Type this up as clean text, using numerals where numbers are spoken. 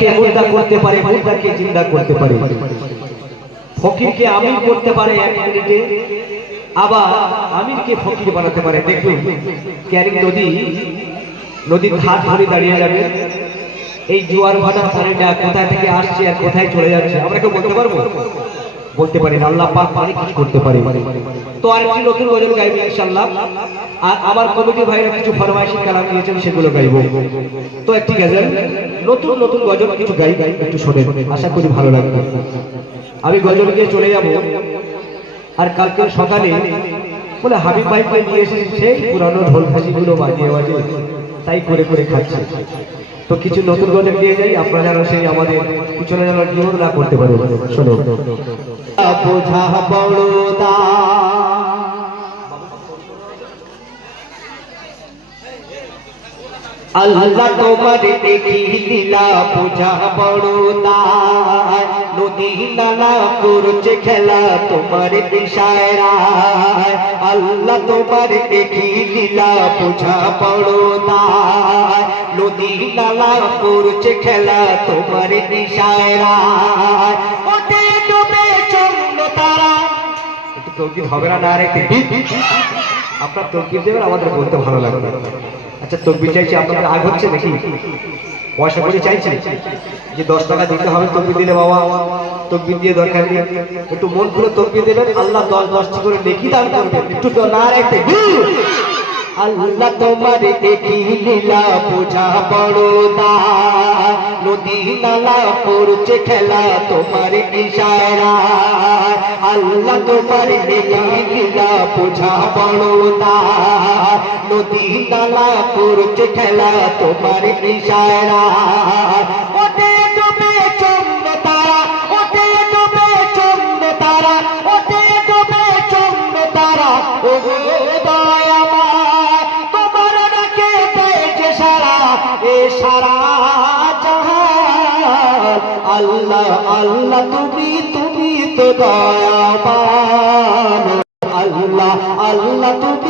জিন্দাকে মুর্দা করতে পারে, মুর্দাকে জিন্দা করতে পারে, ফকিরকে আমির করতে পারে এক মিনিটে, আবার আমিরকে ফকির বানাতে পারে। দেখুন ক্যারিং নদীর ধার ধরে দাঁড়িয়ে যাবে, এই জোয়ার ভাটার পানিটা কোথায় থেকে আসছে আর কোথায় চলে যাচ্ছে আমরা কেউ বলতে পারবো? বলতে পারি না। আল্লাহ পাক অনেক কিছু করতে পারে। তো আরেকটি নতুন গজল গাইবো ইনশাআল্লাহ। আর আমার কমিটির ভাইরা কিছু ফরমায়েশি কালাম দিয়েছেন, সেগুলো গাইবো। তো একটি গজল, নতুন নতুন গজল কিছু গাই, একটু শোনেন, আশা করি ভালো লাগবে। আমি গজল গিয়ে চলে যাব। আর কালকে সকালে বলে হাবিব ভাইকে নিয়ে এসেছি, সেই পুরানো ঢোল খাসিগুলো বাজিয়ে বাজিয়ে তাই করে করে খাচ্ছে। তো কিছু নতুন গজল দিয়ে যাই, আপনারা যেন সেই আমাদের পিছনে যেন জীবন না করতে পারে। শোনো। বোঝা বড়দা আল্লাহ তোমার দেখি লীলা, বোঝা বড়দা নদী নালা করছে খেলা তোমার ইশারায়। আল্লাহ তোমার দেখি লীলা, বোঝা বড়দা নদী নালা করছে খেলা তোমার ইশারায়। ওঠে ডুবে চন্দ্র তারা, একটু তৌকির হবে না? না রে আপনার তৌকির দেবেন, আমাদের বলতে ভালো লাগবে। আচ্ছা তকবির চাইছি, আপনাদের আগ হচ্ছে নাকি? পয়সা করে চাইছি যে 10 টাকা দিতে হবে তকবির দিলে? বাবা তকবির দিয়ে দরকার নেই, একটু মন খুলে তকবির দেবেন। আল্লাহ 10-10টি করে নেকি দান করবেন। একটু না রাখতে আল্লাহ তোমার দেখি লীলা, বোঝা বড়দা নদী নালা করছে খেলা তোমার ইশারায়। আল্লাহ তোমার দেখি লীলা, বোঝা বড়দা নদী নালা করছে খেলা তোমার ইশারায়। ওঠে ডুবে চন্দ্র তারা, ওঠে ডুবে চন্দ্র তারা, ওঠে ডুবে চন্দ্র তারা। ও সারা জাহান আল্লাহ আল্লাহ তুমি তুমি তো দয়াবান। আল্লাহ আল্লাহ তুমি